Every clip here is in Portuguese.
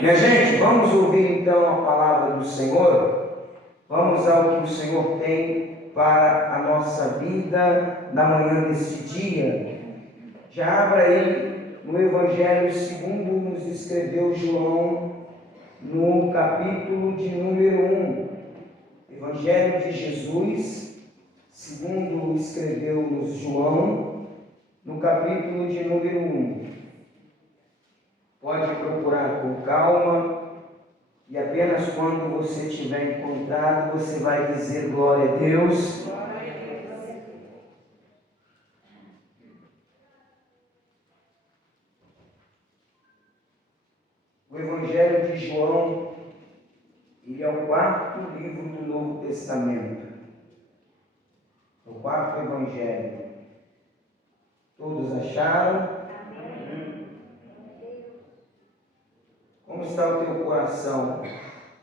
Minha gente, vamos ouvir então a palavra do Senhor? Vamos ao que o Senhor tem para a nossa vida na manhã deste dia. Já abra aí no Evangelho segundo nos escreveu João, no capítulo de número 1. Evangelho de Jesus, segundo escreveu-nos João, no capítulo de número 1. Pode procurar com calma e apenas quando você tiver encontrado, você vai dizer glória a Deus. O Evangelho de João, ele é o quarto livro do Novo Testamento. O quarto Evangelho. Todos acharam? Como está o teu coração?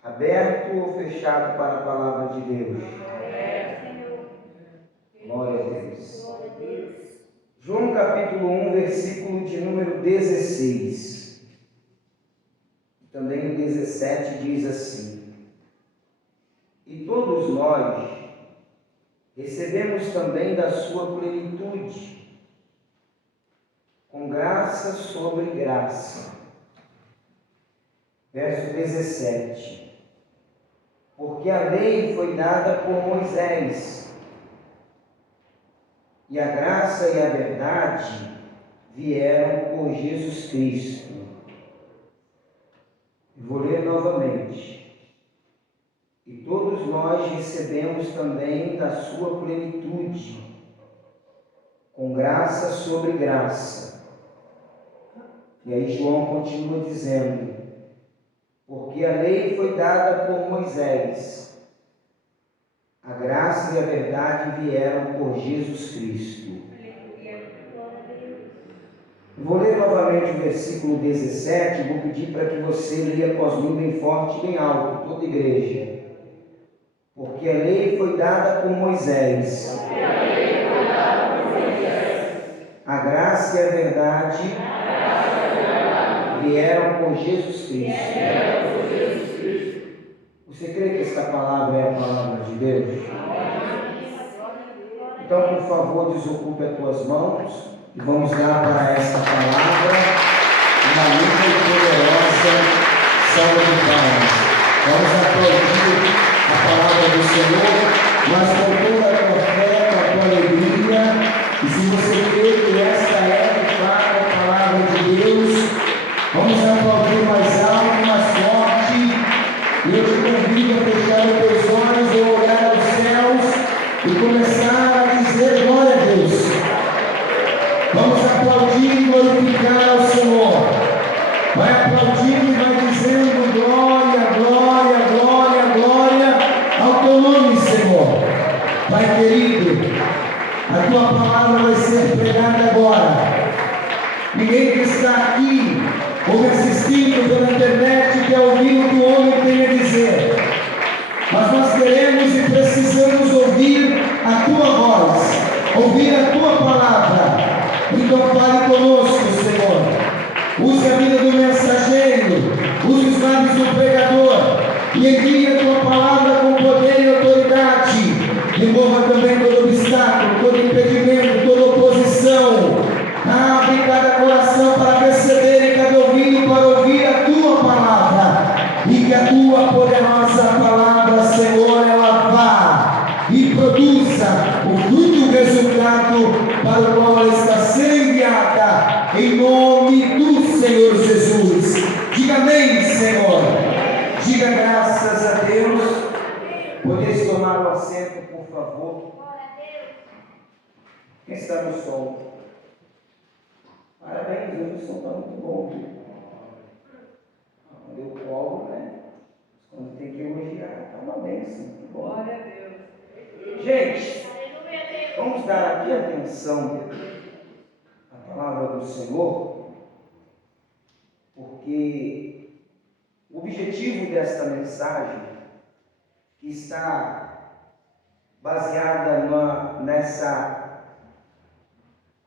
Aberto ou fechado para a palavra de Deus? Glória a Deus. João capítulo 1, versículo de número 16. Também o 17 diz assim: E todos nós recebemos também da sua plenitude, com graça sobre graça. Verso 17: Porque a lei foi dada por Moisés, e a graça e a verdade vieram por Jesus Cristo. Vou ler novamente. E todos nós recebemos também da sua plenitude, com graça sobre graça. E aí João continua dizendo: Porque a lei foi dada por Moisés, a graça e a verdade vieram por Jesus Cristo. Vou ler novamente o versículo 17, vou pedir para que você leia após mim bem forte e bem alto, toda a igreja. Porque a lei foi dada por Moisés, a graça e a verdade vieram por Jesus Cristo. Você crê que esta palavra é a palavra de Deus? Então, por favor, desocupe as tuas mãos e vamos dar para esta palavra uma linda e poderosa salva de palmas. Vamos aplaudir a palavra do Senhor, mas com toda a tua fé, com a tua alegria. E se você crê que esta é de fato a palavra de Deus, vamos aplaudir mais alto, mais forte. E eu te convido a fechar os teus olhos ou olhar aos céus e começar a dizer glória a Deus. Vamos aplaudir e glorificar ao Senhor. Vai aplaudindo e vai dizendo glória, glória, glória, glória ao teu nome, Senhor. Pai querido, a tua palavra vai ser pregada agora. Ninguém que está aqui ou me assistindo pela internet quer ouvir o que o homem tem a dizer. Mas nós queremos e precisamos ouvir a tua voz, ouvir a tua palavra. Então fale conosco, Senhor. Use a vida do mensageiro, use os lábios do pregador e envie a tua palavra com poder e autoridade. Remova também todo obstáculo, todo impedimento, toda oposição. Abre cada coração para receber e cada ouvido para ouvir a tua palavra. E que a tua poderosa palavra, Senhor, ela vá e produza o fruto e o resultado para o qual ela está sendo enviada, em nome do Senhor Jesus. Diga amém, Senhor. Diga graças a Deus. Podeis tomar o assento, por favor. Quem está no sol? Parabéns, hoje o som está muito bom. Quando eu colo, né? Quando tem que elogiar, está uma bênção. Muito bom. Glória a Deus. Gente, vamos dar aqui atenção à palavra do Senhor, porque o objetivo desta mensagem está baseada nessa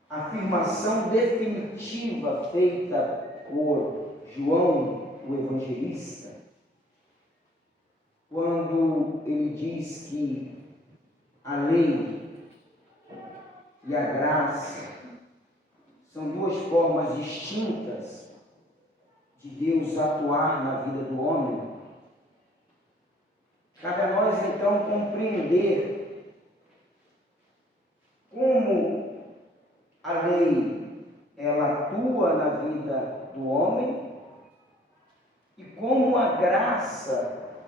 afirmação definitiva feita por João o evangelista, quando ele diz que a lei e a graça são duas formas distintas de Deus atuar na vida do homem. Cabe a nós então compreender como a lei ela atua na vida do homem e como a graça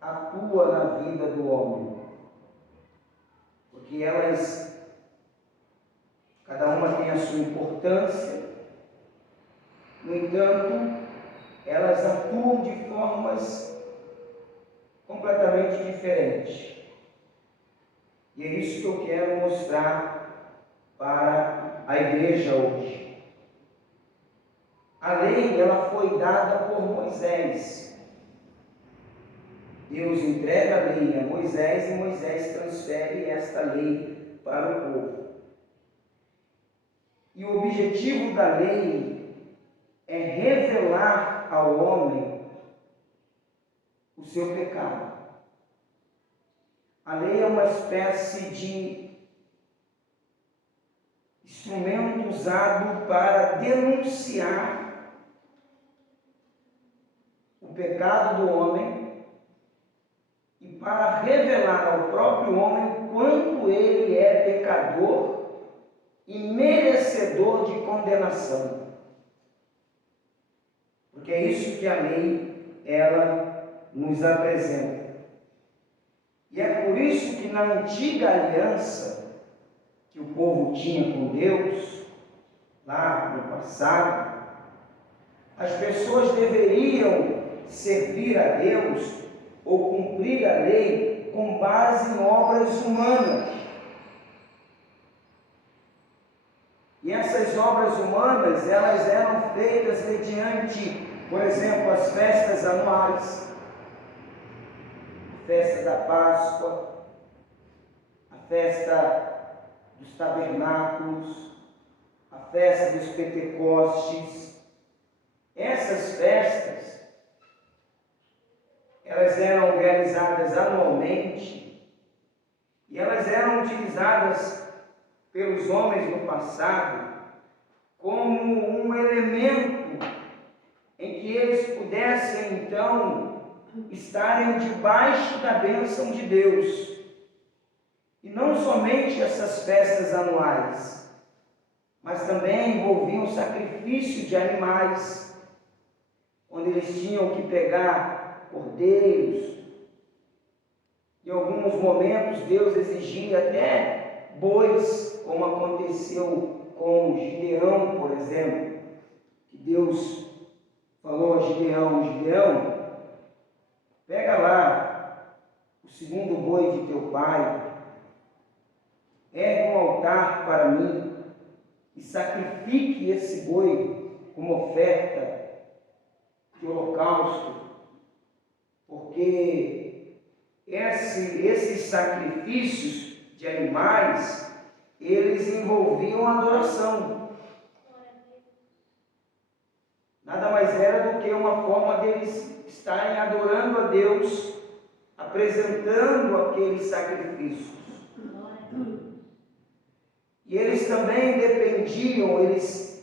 atua na vida do homem. Porque elas, cada uma tem a sua importância, no entanto, elas atuam de formas completamente diferentes. E é isso que eu quero mostrar para a igreja hoje. A lei, ela foi dada por Moisés. Deus entrega a lei a Moisés e Moisés transfere esta lei para o povo. E o objetivo da lei é revelar ao homem o seu pecado. A lei é uma espécie de instrumento usado para denunciar o pecado do homem e para revelar ao próprio homem o quanto ele é pecador e merecedor de condenação. Porque é isso que a lei, ela nos apresenta. E é por isso que na antiga aliança que o povo tinha com Deus, lá no passado, as pessoas deveriam servir a Deus ou cumprir a lei com base em obras humanas. E essas obras humanas, elas eram feitas mediante, por exemplo, as festas anuais, a festa da Páscoa, a festa dos tabernáculos, a festa dos Pentecostes. Essas festas, elas eram realizadas anualmente e elas eram utilizadas pelos homens no passado como um elemento em que eles pudessem então estarem debaixo da bênção de Deus. E não somente essas festas anuais, mas também envolviam o sacrifício de animais, onde eles tinham que pegar cordeiros. Em alguns momentos Deus exigia até bois, como aconteceu com Gideão, por exemplo, que Deus falou a Gideão: Gideão, pega lá o segundo boi de teu pai, ergue um altar para mim e sacrifique esse boi como oferta de holocausto, porque esses sacrifícios de animais, eles envolviam adoração. Nada mais era do que uma forma deles estarem adorando a Deus, apresentando aqueles sacrifícios. E eles também dependiam, eles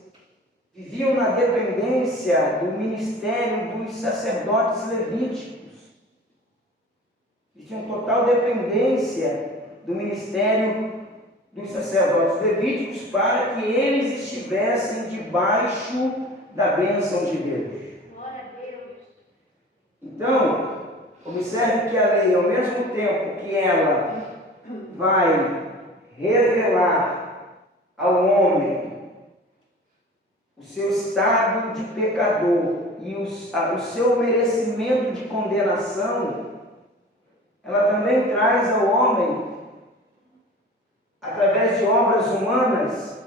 viviam na dependência do ministério dos sacerdotes levíticos. Eles tinham total dependência do ministério dos sacerdotes levíticos para que eles estivessem debaixo da bênção de Deus. Glória a Deus. Então, observe que a lei, ao mesmo tempo que ela vai revelar ao homem o seu estado de pecador e o seu merecimento de condenação, ela também traz ao homem, através de obras humanas,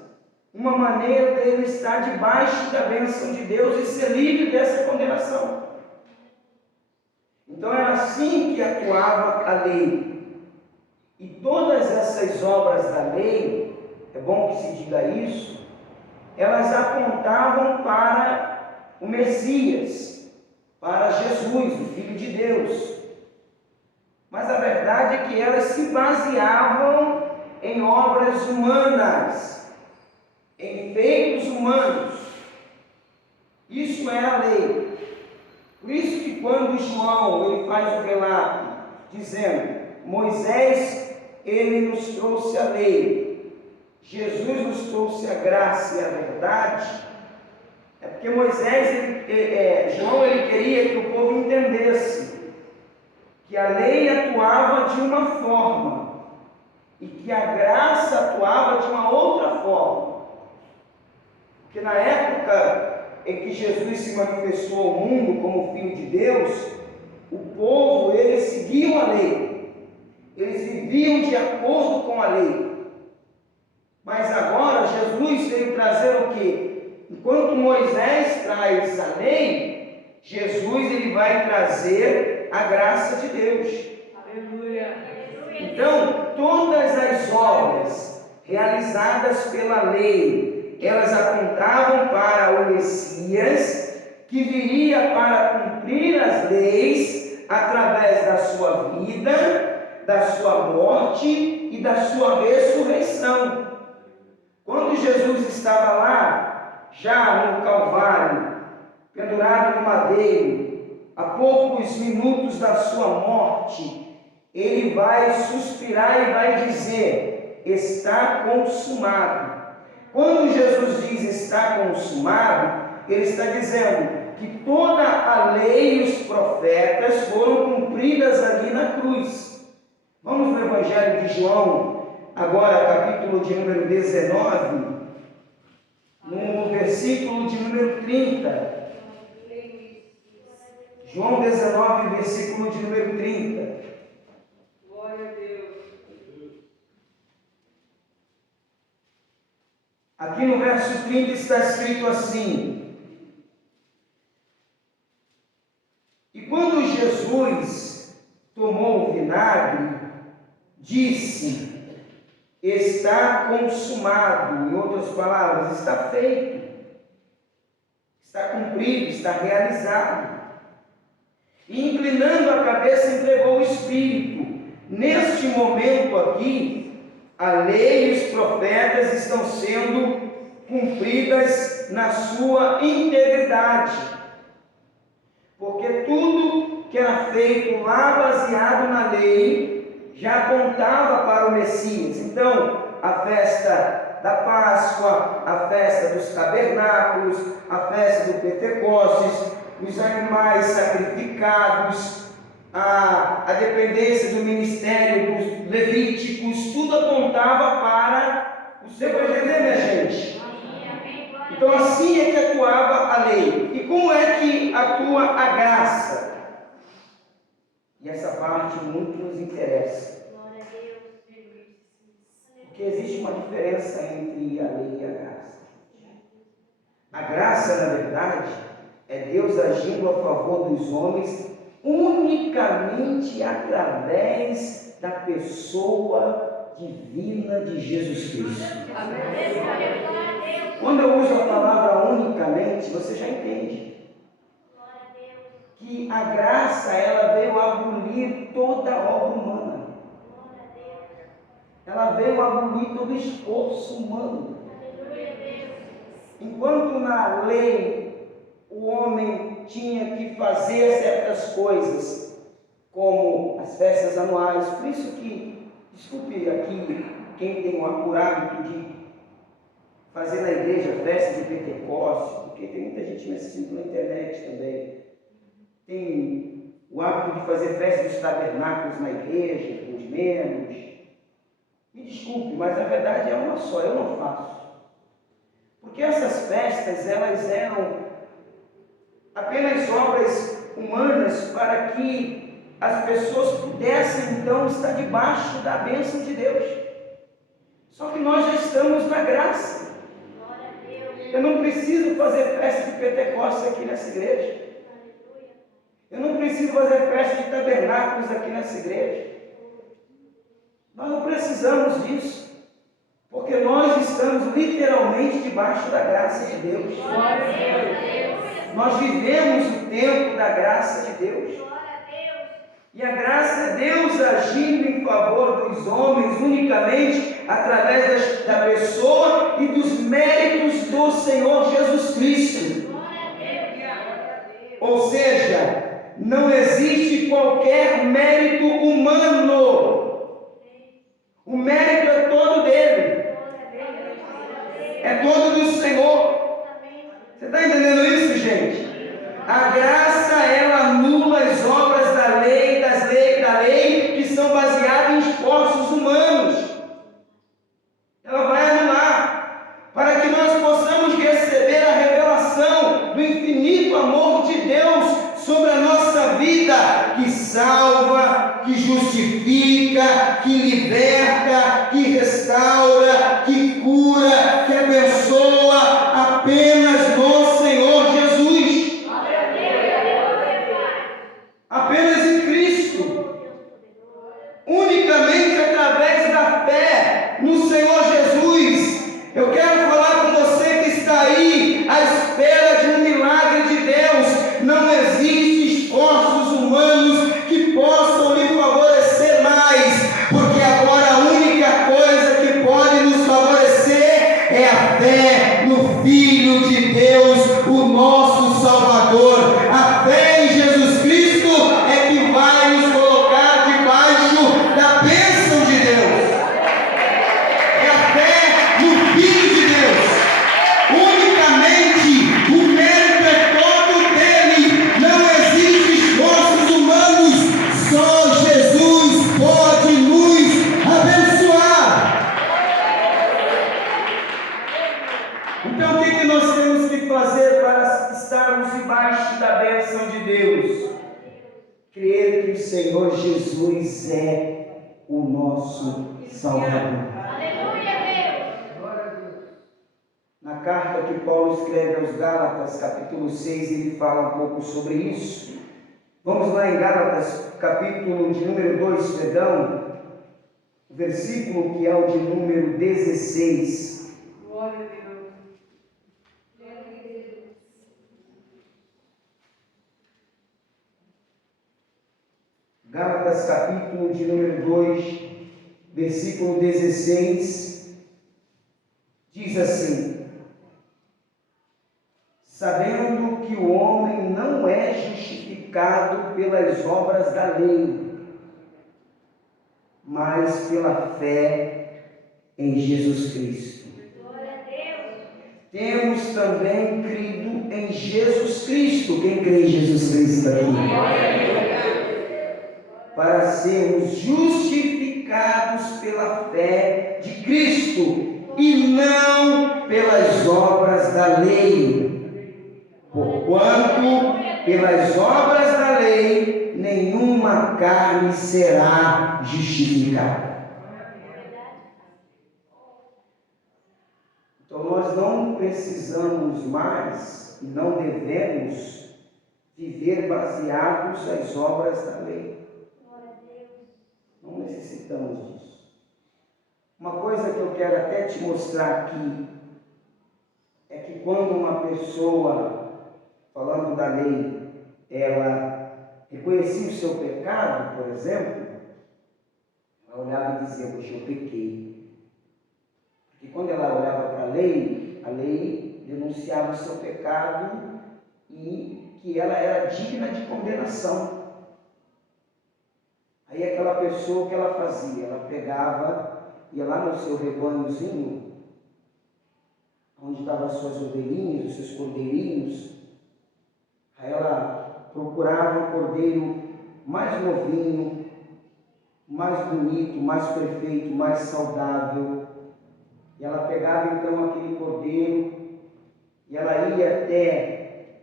uma maneira dele estar debaixo da bênção de Deus e ser livre dessa condenação. Então era assim que atuava a lei. E todas essas obras da lei, é bom que se diga isso, elas apontavam para o Messias, para Jesus, o Filho de Deus. Mas a verdade é que elas se baseavam em obras humanas, em feitos humanos. Isso era a lei. Por isso que quando João ele faz o relato, dizendo, Moisés, ele nos trouxe a lei, Jesus nos trouxe a graça e a verdade, é porque João ele queria que o povo entendesse que a lei atuava de uma forma e que a graça atuava de uma outra forma. Porque na época em que Jesus se manifestou ao mundo como Filho de Deus, o povo, eles seguiam a lei, eles viviam de acordo com a lei. Mas agora Jesus veio trazer o quê? Enquanto Moisés traz a lei, Jesus ele vai trazer a graça de Deus. Aleluia. Então, todas as obras realizadas pela lei, elas apontavam para o Messias, que viria para cumprir as leis através da sua vida, da sua morte e da sua ressurreição. Quando Jesus estava lá, já no Calvário, pendurado no madeiro, a poucos minutos da sua morte, ele vai suspirar e vai dizer, está consumado. Quando Jesus diz está consumado, ele está dizendo que toda a lei e os profetas foram cumpridas ali na cruz. Vamos no Evangelho de João, agora capítulo de número 19, no versículo de número 30. João 19, versículo de número 30. Glória a Deus. Aqui no verso 30 está escrito assim: e quando Jesus tomou o vinagre, disse, está consumado. Em outras palavras, está feito, está cumprido, está realizado. E inclinando a cabeça, entregou o Espírito. Neste momento aqui, a lei e os profetas estão sendo cumpridas na sua integridade, porque tudo que era feito lá baseado na lei já apontava para o Messias. Então, a festa da Páscoa, a festa dos tabernáculos, a festa do Pentecostes, os animais sacrificados, a dependência do ministério dos levíticos, tudo apontava para o seu. Para entender, minha gente? Então assim é que atuava a lei. E como é que atua a graça? E essa parte muito nos interessa. Porque existe uma diferença entre a lei e a graça. A graça, na verdade, é Deus agindo a favor dos homens unicamente através da pessoa divina de Jesus Cristo. Quando eu uso a palavra unicamente, você já entende que a graça ela veio abolir toda a obra humana. Ela veio abolir todo o esforço humano. Enquanto na lei o homem tinha que fazer certas coisas, como as festas anuais, por isso que, desculpe aqui, quem tem o hábito de fazer na igreja festa de Pentecostes, porque tem muita gente me assistindo na internet também, tem o hábito de fazer festa dos tabernáculos na igreja, os menos. Me desculpe, mas a verdade é uma só, eu não faço. Porque essas festas, elas eram apenas obras humanas para que as pessoas pudessem então estar debaixo da bênção de Deus. Só que nós já estamos na graça. Eu não preciso fazer festa de Pentecostes aqui nessa igreja. Eu não preciso fazer festa de tabernáculos aqui nessa igreja. Nós não precisamos disso, porque nós estamos literalmente debaixo da graça de Deus. Nós vivemos o tempo da graça de Deus. E a graça é Deus agindo em favor dos homens unicamente através da pessoa e dos méritos do Senhor Jesus Cristo. Ou seja, não existe qualquer mérito humano. O mérito é todo dele. É todo do Senhor. Você está entendendo isso, gente? A graça, ela anula as obras da lei, da lei que são baseadas em esforços humanos. Ela vai anular, para que nós possamos receber a revelação do infinito amor de Deus sobre a nossa vida, que salva, que justifica, que liberta, que restaura, que cura, que abençoa, apenas no Senhor Jesus. Apenas em Cristo, unicamente através da fé no Senhor Jesus. Eu quero falar com você que está aí à espera de um milagre de Deus. Não existe esforços humanos que possam lhe favorecer mais, porque agora a única coisa que pode nos favorecer é a fé no Filho de Deus, o nosso Salvador. A fé em Jesus Cristo é que vai nos colocar debaixo da bênção de Deus. É a fé no Filho de Deus. Unicamente o mérito é todo dele. Não existe esforços humanos. Só Jesus pode nos abençoar. Então o que nós temos que fazer para estarmos debaixo da bênção de Deus? Crer que o Senhor Jesus é o nosso Salvador. Aleluia, Deus. Na carta que Paulo escreve aos Gálatas, capítulo 6, ele fala um pouco sobre isso. Vamos lá em Gálatas, capítulo de número 2, perdão, o versículo que é o de número 16. Glória a Deus. Gálatas, capítulo de número 2, versículo 16, diz assim: sabendo que o homem não é justificado pelas obras da lei, mas pela fé em Jesus Cristo. Glória a Deus. Temos também crido em Jesus Cristo. Quem crê em Jesus Cristo aqui? Para sermos justificados pela fé de Cristo e não pelas obras da lei. Porquanto pelas obras da lei nenhuma carne será justificada. Então nós não precisamos mais e não devemos viver baseados nas obras da lei. Não necessitamos disso. Uma coisa que eu quero até te mostrar aqui é que quando uma pessoa, falando da lei, ela reconhecia o seu pecado, por exemplo, ela olhava e dizia: poxa, eu pequei. Porque quando ela olhava para a lei denunciava o seu pecado e que ela era digna de condenação. Aí aquela pessoa, o que ela fazia? Ela pegava, ia lá no seu rebanhozinho, onde estavam as suas ovelhinhas, os seus cordeirinhos. Aí ela procurava um cordeiro mais novinho, mais bonito, mais perfeito, mais saudável. E ela pegava então aquele cordeiro e ela ia até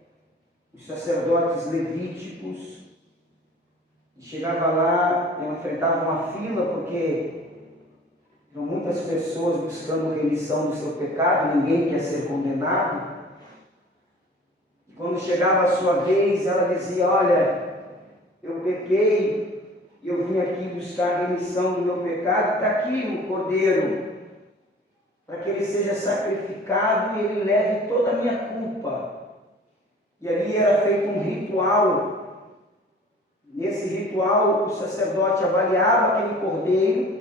os sacerdotes levíticos. E chegava lá, ela enfrentava uma fila, porque eram muitas pessoas buscando remissão do seu pecado, ninguém quer ser condenado. E quando chegava a sua vez, ela dizia: olha, eu pequei e eu vim aqui buscar remissão do meu pecado, está aqui o cordeiro, para que ele seja sacrificado e ele leve toda a minha culpa. E ali era feito um ritual. Nesse ritual, o sacerdote avaliava aquele cordeiro,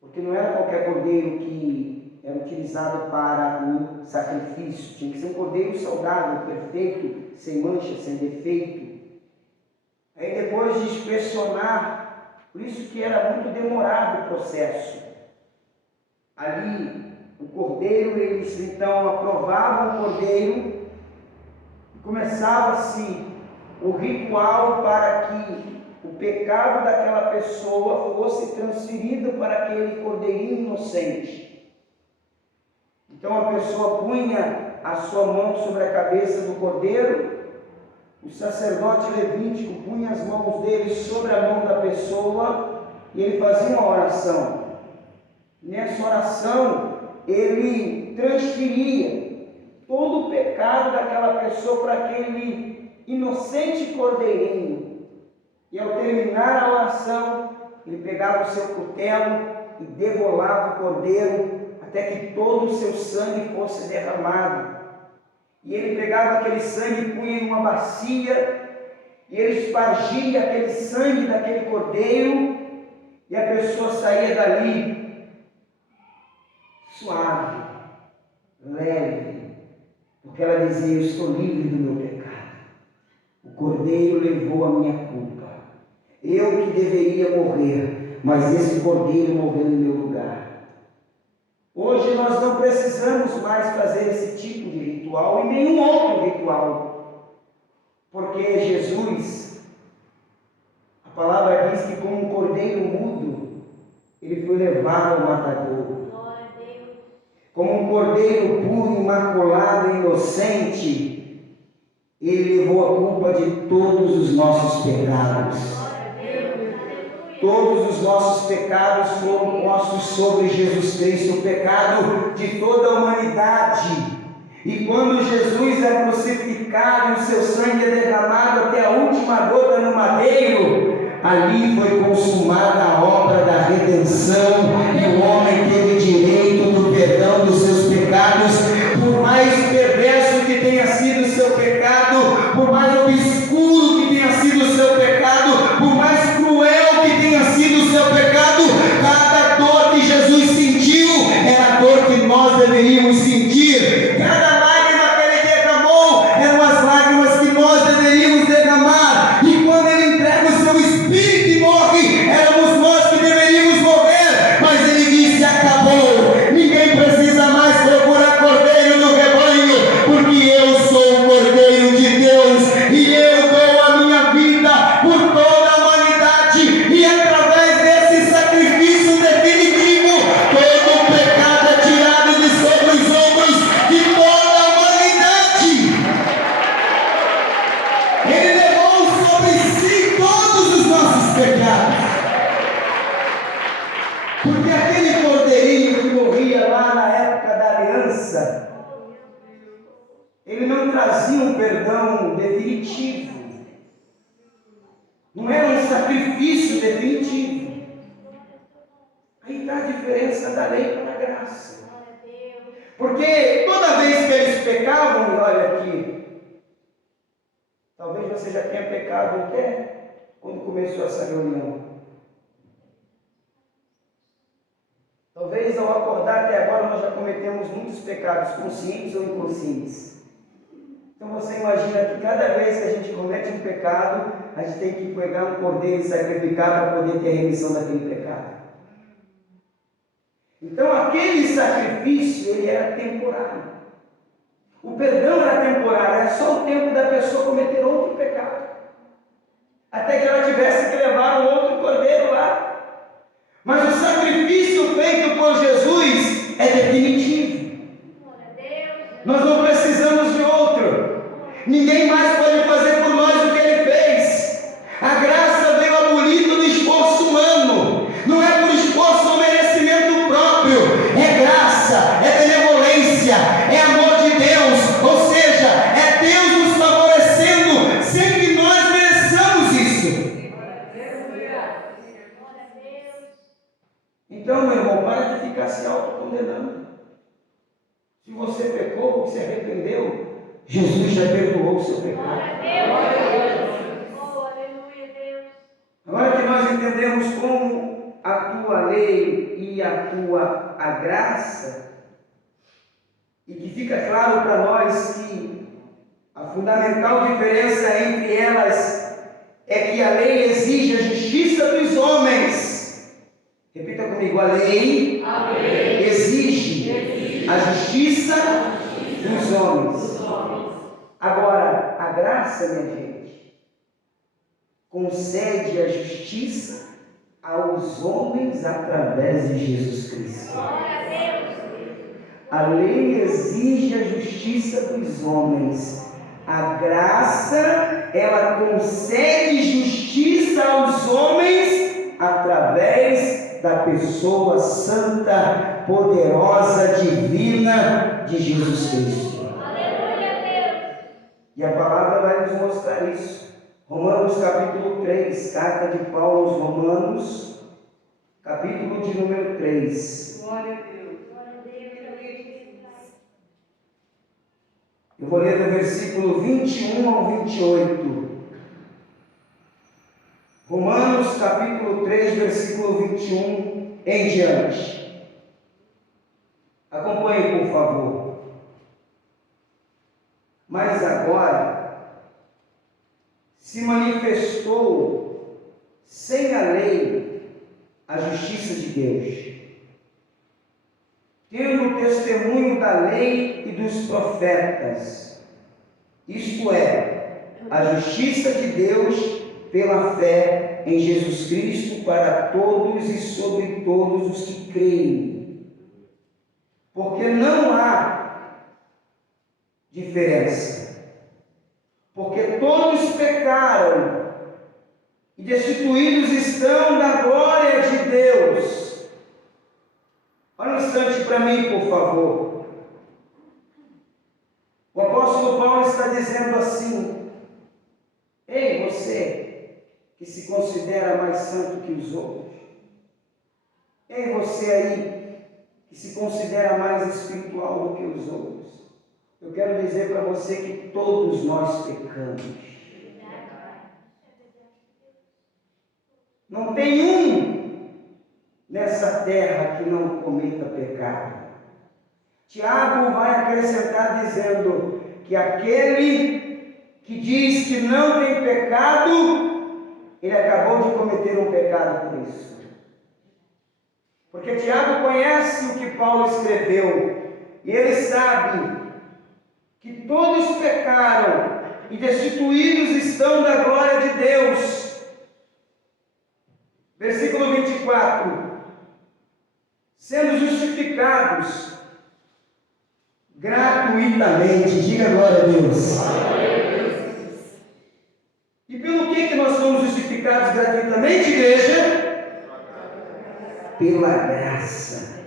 porque não era qualquer cordeiro que era utilizado para o sacrifício. Tinha que ser um cordeiro saudável, perfeito, sem mancha, sem defeito. Aí depois de inspecionar, por isso que era muito demorado o processo. Ali, o cordeiro, eles então aprovavam o cordeiro, e começava-se o ritual para que o pecado daquela pessoa fosse transferido para aquele cordeirinho inocente. Então a pessoa punha a sua mão sobre a cabeça do cordeiro, o sacerdote levítico punha as mãos dele sobre a mão da pessoa e ele fazia uma oração. Nessa oração, ele transferia todo o pecado daquela pessoa para aquele inocente cordeirinho. E ao terminar a oração, ele pegava o seu cutelo e degolava o cordeiro até que todo o seu sangue fosse derramado. E ele pegava aquele sangue e punha em uma bacia, e ele espargia aquele sangue daquele cordeiro, e a pessoa saía dali suave, leve, porque ela dizia: eu estou livre do meu pecado. O cordeiro levou a minha culpa. Eu que deveria morrer, mas esse cordeiro morreu em meu lugar. Hoje nós não precisamos mais fazer esse tipo de ritual e nenhum outro ritual, porque Jesus, a palavra diz que como um cordeiro mudo, ele foi levado ao matadouro. Como um cordeiro puro, imaculado e inocente, ele levou a culpa de todos os nossos pecados. Todos os nossos pecados foram postos sobre Jesus Cristo, o pecado de toda a humanidade. E quando Jesus é crucificado e o seu sangue é derramado até a última gota no madeiro, ali foi consumada a obra da redenção e o homem teve direito do perdão dos seus pecados. Por mais perverso que tenha sido o seu pecado, por mais obscuro que tenha sido o seu pecado, por mais cruel que tenha sido o seu pecado, cada dor que Jesus sentiu era a dor que nós deveríamos sentir. Cada lágrima que ele derramou eram as lágrimas que nós deveríamos derramar. E quando ele entrega o seu espírito e morre, éramos nós que deveríamos morrer. Mas ele disse: acabou. Ninguém precisa mais procurar cordeiro no rebanho, porque eu sou o cordeiro de Deus e eu dou a minha vida por toda a humanidade. E através desse sacrifício definitivo, todo o pecado é tirado de sobre os ombros de toda a humanidade. Ele levou sobre si todos os nossos pecados. Porque aquele cordeirinho que morria lá na época da aliança, ele não trazia um perdão definitivo. Não era um sacrifício definitivo. Aí está a diferença da lei para a graça. Porque toda vez que eles pecavam, e olha aqui, talvez você já tenha pecado até quando começou essa reunião. Talvez ao acordar até agora nós já cometemos muitos pecados, conscientes ou inconscientes. Então você imagina que cada vez que a gente comete um pecado, a gente tem que pegar um cordeiro e sacrificar para poder ter a remissão daquele pecado. Então aquele sacrifício, ele era temporário. O perdão era temporário, era só o tempo da pessoa cometer outro pecado, até que ela tivesse que levar um outro cordeiro lá. Mas o sacrifício feito por Jesus é definitivo. Nós não precisamos de outro. Ninguém mais pode fazer por nós o que ele fez. A graça veio abolir todo esforço humano. Não é por esforço ou merecimento próprio. É graça, é benevolência, é amor de Deus. Ou seja, é Deus nos favorecendo sem que nós mereçamos isso. Então, meu irmão, para de ficar se autocondenando. Se você pecou, se arrependeu, Jesus já perdoou o seu pecado. Agora que nós entendemos como atua a lei e atua a graça, e que fica claro para nós que a fundamental diferença entre elas é que a lei exige a justiça dos homens. Repita comigo: a lei exige a justiça dos homens. Agora, a graça, minha gente, concede a justiça aos homens através de Jesus Cristo. A lei exige a justiça dos homens. A graça, ela concede justiça aos homens através da pessoa santa, poderosa, divina de Jesus Cristo. E a palavra vai nos mostrar isso. Romanos capítulo 3, carta de Paulo aos Romanos, capítulo de número 3. Glória a Deus. Eu vou ler do versículo 21 ao 28. Romanos capítulo 3, versículo 21 em diante. Acompanhe, por favor. Mas agora se manifestou sem a lei a justiça de Deus, tendo o testemunho da lei e dos profetas, isto é, a justiça de Deus pela fé em Jesus Cristo para todos e sobre todos os que creem. Porque não há diferença, porque todos pecaram e destituídos estão da glória de Deus. Olha um instante para mim, por favor. O apóstolo Paulo está dizendo assim: ei, você que se considera mais santo que os outros, ei, você aí que se considera mais espiritual do que os outros, eu quero dizer para você que todos nós pecamos. Não tem um nessa terra que não cometa pecado. Tiago vai acrescentar dizendo que aquele que diz que não tem pecado, ele acabou de cometer um pecado por isso. Porque Tiago conhece o que Paulo escreveu e ele sabe que todos pecaram e destituídos estão da glória de Deus. Versículo 24: sendo justificados gratuitamente, diga glória a Deus. E pelo que nós somos justificados gratuitamente, igreja? Pela graça,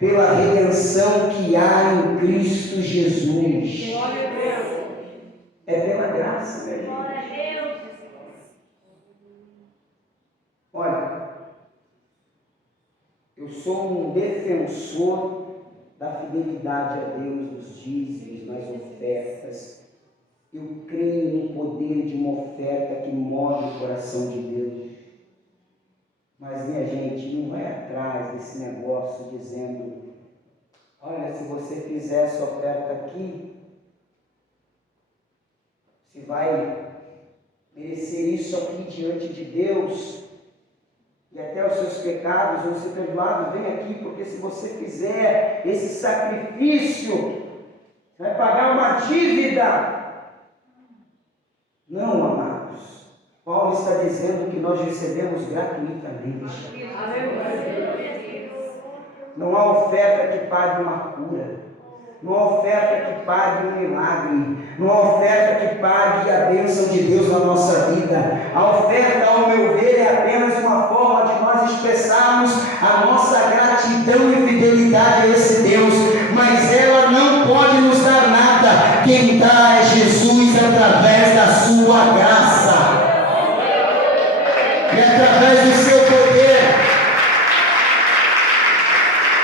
pela redenção que há em Cristo Jesus. É pela graça, minha gente. Olha, eu sou um defensor da fidelidade a Deus, dos dízimos, nas ofertas. Eu creio no poder de uma oferta que move o coração de Deus. Mas, minha gente, não vai atrás desse negócio dizendo: olha, se você fizer essa oferta aqui, você vai merecer isso aqui diante de Deus, e até os seus pecados vão ser perdoados. Vem aqui, porque se você fizer esse sacrifício, você vai pagar uma dívida. Não, amados. Paulo está dizendo que nós recebemos gratuitamente. Não há oferta que pague uma cura. Não há oferta que pague um milagre. Não há oferta que pague a bênção de Deus na nossa vida. A oferta, ao meu ver, é apenas uma forma de nós expressarmos a nossa gratidão e fidelidade a esse Deus. Mas ela não pode nos dar nada. Quem dá é Jesus através da sua graça. E através do seu poder.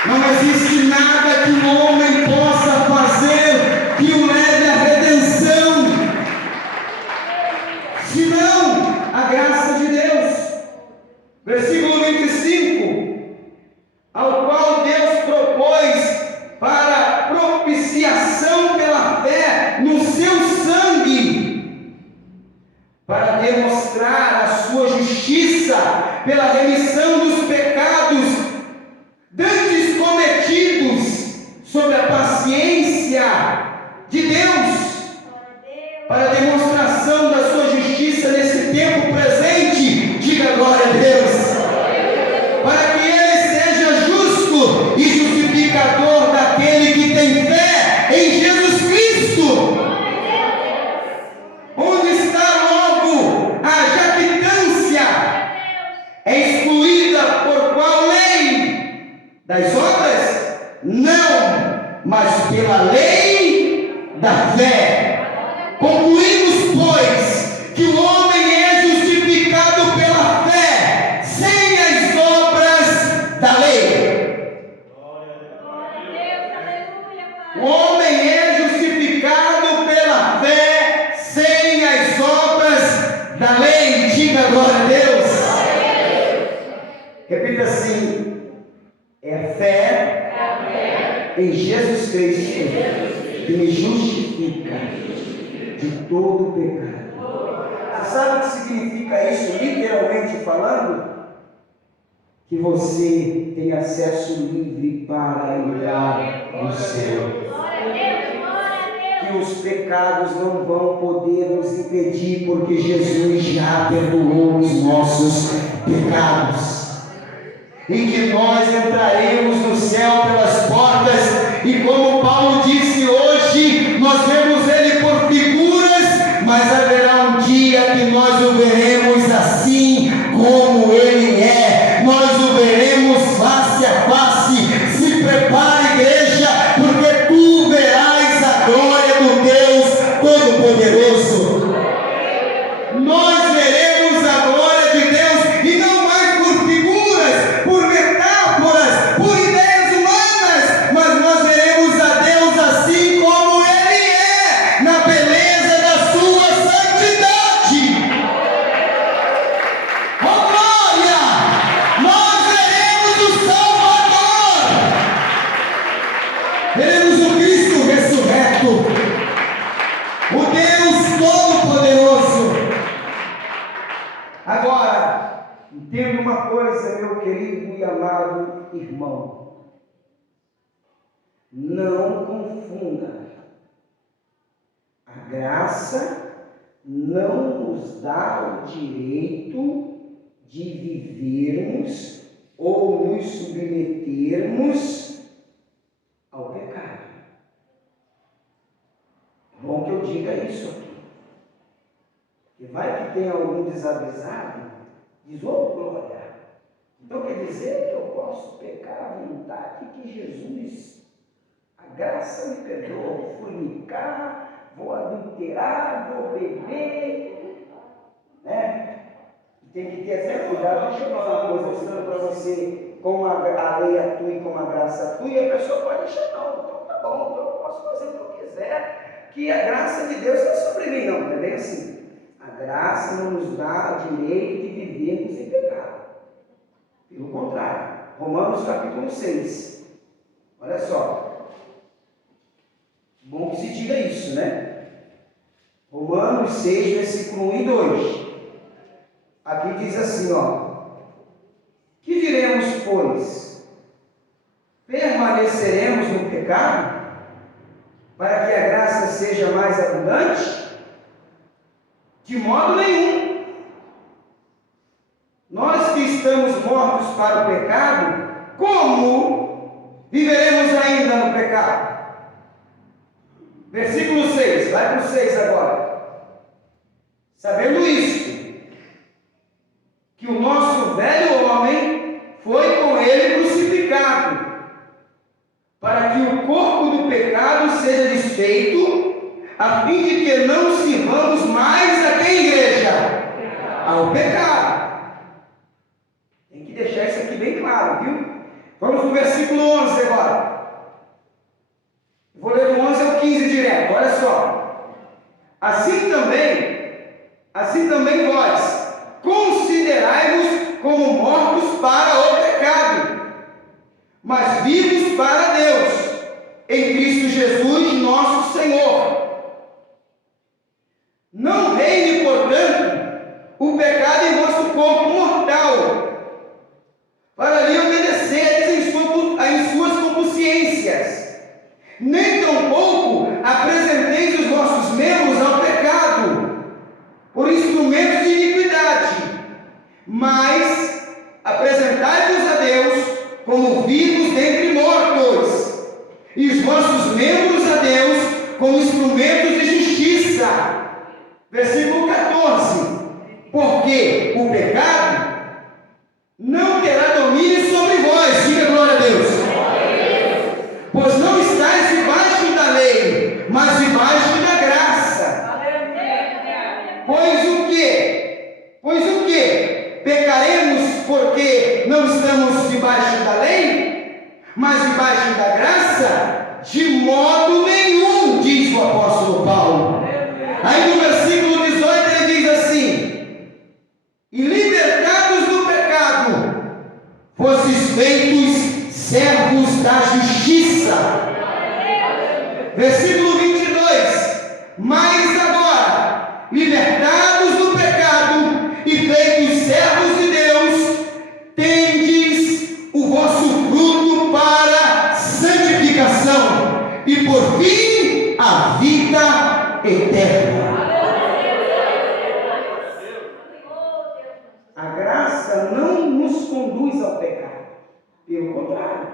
Não existe nada que o homem possa fazer que o leve à redenção. graça de Deus. Versículo 25, ao qual Deus propôs para propiciação pela fé no seu sangue, para demonstrar a sua justiça pela remissão dos pecados dantes cometidos, sob a paciência de Deus, para demonstração da sua justiça nesse tempo presente. Diga glória a Deus. Para que Ele seja justo e justificador daquele que tem fé em Jesus Cristo. Onde está logo a jactância? É excluída por qual lei? Das obras? Não, mas pela lei da fé. Concluímos, pois, que o homem é justificado pela fé, sem as obras da lei. O homem é justificado pela fé, sem as obras da lei. Diga glória a Deus. Repita assim: é a fé em Jesus Cristo que me justifica de todo pecado. Você sabe o que significa isso, literalmente falando? Que você tem acesso livre para entrar no céu. Que os pecados não vão poder nos impedir, porque Jesus já perdoou os nossos pecados. E que nós entraremos no céu pelas portas, e como Paulo disse hoje, nós vemos ele por figuras, mas haverá um dia que nós o veremos assim como ele é. Nós o veremos face a face. Se prepare, igreja, porque tu verás a glória do Deus Todo-Poderoso. Nós veremos a glória de Deus, e não mais por figuras, por metáforas, por ideias humanas, mas nós veremos a Deus assim como Ele é, na beleza da sua santidade. Oh glória! Nós veremos o Salvador, veremos o Cristo ressurreto, o Deus Todo-Poderoso. Agora, entenda uma coisa, meu querido e amado irmão. Não confunda. A graça não nos dá o direito de vivermos ou nos submetermos ao pecado. É bom que eu diga isso aqui. E vai que tem algum desavisado, diz, ô glória, então quer dizer que eu posso pecar à vontade que Jesus, a graça me perdoa, vou fornicar, vou adulterar, vou beber, né? Tem que ter até cuidado. Deixa eu falar uma coisa para você, como a lei atua e como a graça atua, e a pessoa pode deixar, não, então tá bom, então eu posso fazer o que eu quiser, que a graça de Deus é sobre mim. Não, é bem assim. A graça não nos dá direito de vivermos em pecado. Pelo contrário, Romanos capítulo 6. Olha só. Bom que se diga isso, né? Romanos 6, versículo 1 e 2. Aqui diz assim, ó. Que diremos, pois? Permaneceremos no pecado? Para que a graça seja mais abundante? De modo nenhum. Nós que estamos mortos para o pecado, como viveremos ainda no pecado? Versículo 6, vai para o 6 agora. Sabendo isto, que o nosso velho homem foi com ele crucificado, para que o corpo do pecado seja desfeito, a fim de que não sirvamos mais a quem, igreja? Ao pecado. Tem que deixar isso aqui bem claro, viu? Vamos para o versículo 11 agora. Vou ler do 11 ao 15 direto, olha só. Assim também vós, em Cristo Jesus, nosso Senhor. Não reine, portanto, o pecado em vosso corpo mortal, para lhe obedecerdes em suas consciências. Nem tampouco apresenteis os vossos membros ao pecado, por instrumentos de iniquidade, mas apresentai-vos a Deus como vivos dentre mortos, e os vossos membros a Deus como instrumentos de justiça. Versículo 14. Porque o pecado não terá domínio sobre vós. Diga glória a Deus. Pois não estáis debaixo da lei, mas debaixo da graça. Pois o quê? Pecaremos porque não estamos debaixo da lei, mas debaixo da graça? De modo nenhum, diz o apóstolo Paulo. Aí no versículo 18 ele diz assim: e libertados do pecado, fostes feitos servos da justiça. Versículo 22: mas agora, libertados do pecado e feitos servos de Deus, tendes o vosso fruto para santificação e por fim a vida eterna. A graça não nos conduz ao pecado, pelo contrário.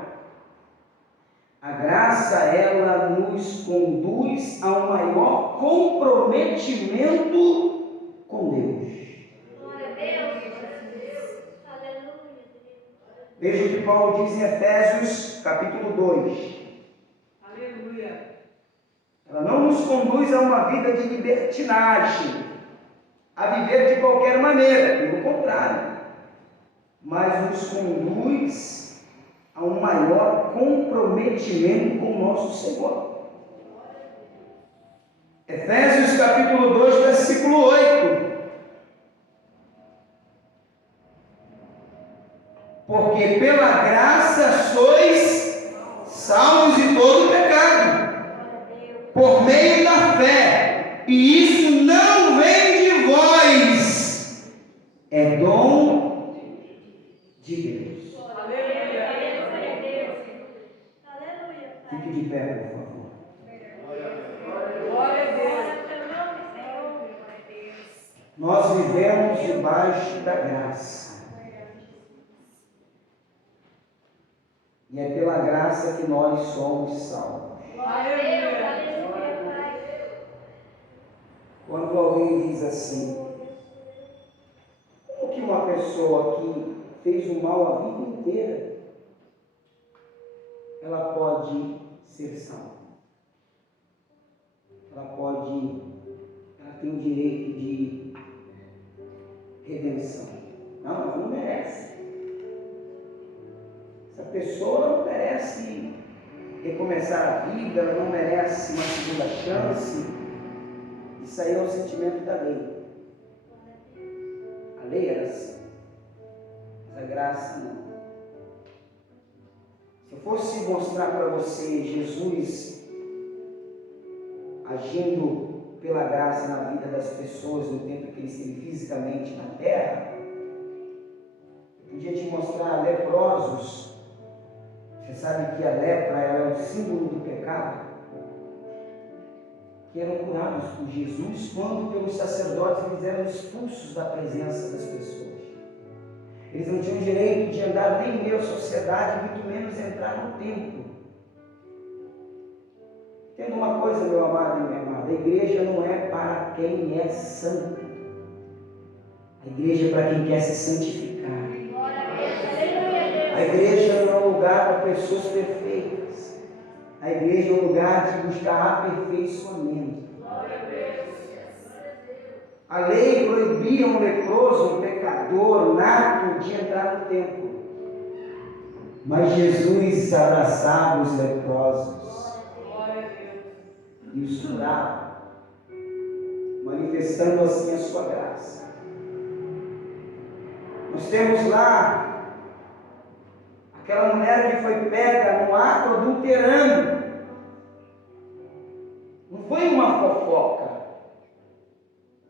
A graça, ela nos conduz a um maior comprometimento com Deus. Veja o que Paulo diz em Efésios, capítulo 2. Aleluia. Ela não nos conduz a uma vida de libertinagem, a viver de qualquer maneira, pelo contrário, mas nos conduz a um maior comprometimento com o nosso Senhor. Efésios capítulo 2, versículo 8. Porque pela graça sois salvos de todo pecado, por meio da fé, e isso não vem de vós, é dom de Deus. Fique de pé, por favor. Glória a Deus. Nós vivemos debaixo da graça. E é pela graça que nós somos salvos. Quando alguém diz assim: como que uma pessoa que fez o mal a vida inteira, ela pode ser salva? Ela tem o direito de redenção. Não, ela não merece. Essa pessoa não merece recomeçar a vida, ela não merece uma segunda chance. Isso aí é o sentimento da lei. A lei era assim, mas a graça não. Se eu fosse mostrar para você Jesus agindo pela graça na vida das pessoas no tempo que ele esteve fisicamente na terra, eu podia te mostrar leprosos. Você sabe que a lepra era um símbolo do pecado, que eram curados por Jesus quando pelos sacerdotes eles eram expulsos da presença das pessoas. Eles não tinham direito de andar nem em meio à sociedade, muito menos entrar no templo. Entenda uma coisa, meu amado e minha amada: a igreja não é para quem é santo. A igreja é para quem quer se santificar. A igreja não é um lugar para pessoas perfeitas. A igreja é um lugar de buscar aperfeiçoamento. A lei proibia um leproso, um pecador nato de entrar no templo. Mas Jesus abraçava os leprosos e os curava, manifestando assim a sua graça. Nós temos lá aquela mulher que foi pega no ato adulterando, foi uma fofoca.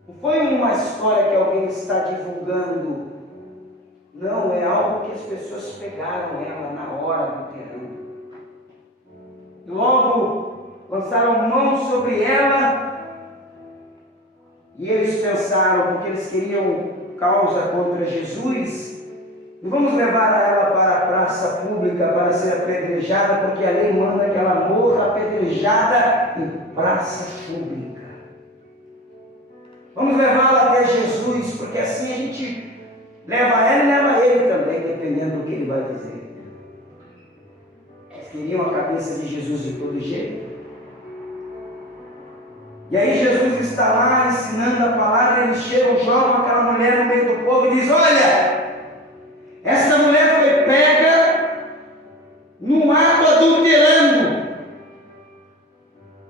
Não foi uma história que alguém está divulgando. Não, é algo que as pessoas pegaram ela na hora do terreno. Logo lançaram mão sobre ela e eles pensaram, porque eles queriam causa contra Jesus, não vamos levar ela para a praça pública para ser apedrejada, porque a lei manda que ela morra apedrejada em praça pública. Vamos levá-la até Jesus, porque assim a gente leva ela e leva ele também, dependendo do que ele vai dizer. Eles queriam a cabeça de Jesus de todo jeito. E aí Jesus está lá ensinando a palavra, ele chega, joga aquela mulher no meio do povo e diz: olha, essa mulher foi pega num ato adulterando.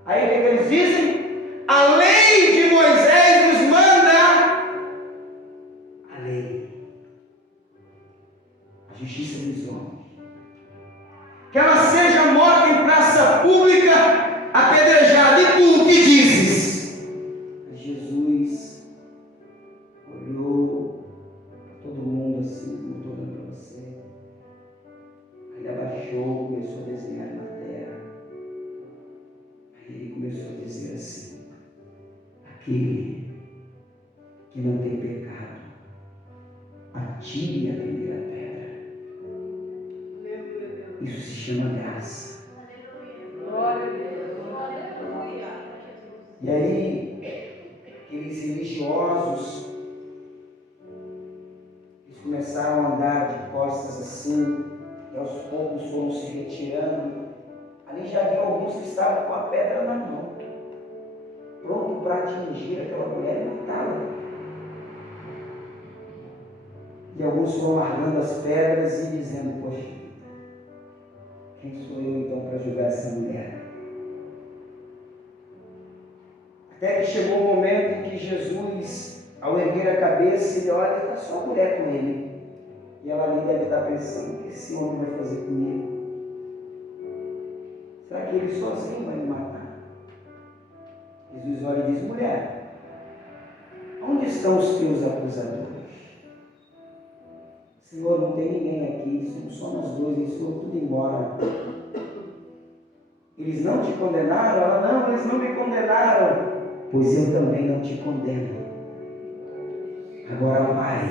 Aí o que eles dizem? A lei de Moisés nos manda, a lei, a justiça dos homens, que ela seja morta em praça pública, apedrejada. E tu o que dizes? Jesus olhou para todo mundo assim, como estou olhando para você. Aí ele abaixou, começou a desenhar na terra. Aí ele começou a dizer assim: aquele que não tem pecado, atire a primeira pedra. Isso se chama graça. Glória a Deus. Aleluia. E aí, aqueles religiosos, eles começaram a andar de costas assim, e aos poucos foram se retirando. Ali já havia alguns que estavam com a pedra na mão, pronto para atingir aquela mulher e matá-la. E alguns foram largando as pedras e dizendo: poxa, quem sou eu então para julgar essa mulher? Até que chegou o momento em que Jesus, ao erguer a cabeça, ele olha, está só a mulher com ele. E ela ali deve estar pensando: o que esse homem vai fazer comigo? Será que ele sozinho vai me matar? Jesus olha e diz: mulher, onde estão os teus acusadores? Senhor, não tem ninguém aqui, somos só nós dois, eles foram tudo embora. Eles não te condenaram? Ela: não, eles não me condenaram. Pois eu também não te condeno. Agora vai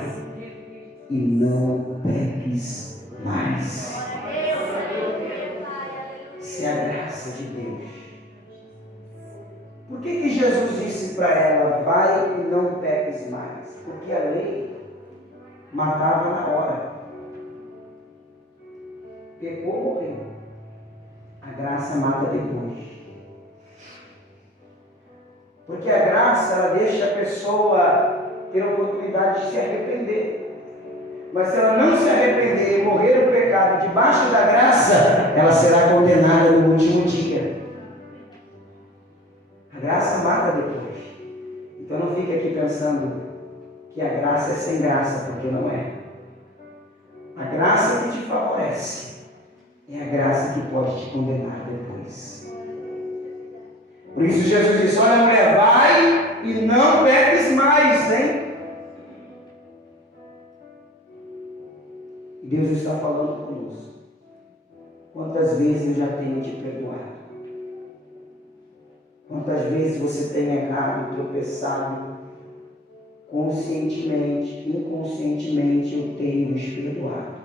e não peques mais. Isso é a graça de Deus. Por que Jesus disse para ela: vai e não peques mais? Porque a lei matava na hora. Pecou, morreu. A graça mata depois. Porque a graça, ela deixa a pessoa ter a oportunidade de se arrepender. Mas se ela não se arrepender e morrer no pecado debaixo da graça, ela será condenada no último dia. A graça mata depois. Então não fique aqui pensando que a graça é sem graça, porque não é. A graça que te favorece é a graça que pode te condenar depois. Por isso Jesus disse: olha, mulher, vai e não peques mais, hein? E Deus está falando conosco. Quantas vezes eu já tenho te perdoado? Quantas vezes você tem errado, tropeçado? Conscientemente, inconscientemente, eu tenho te perdoado.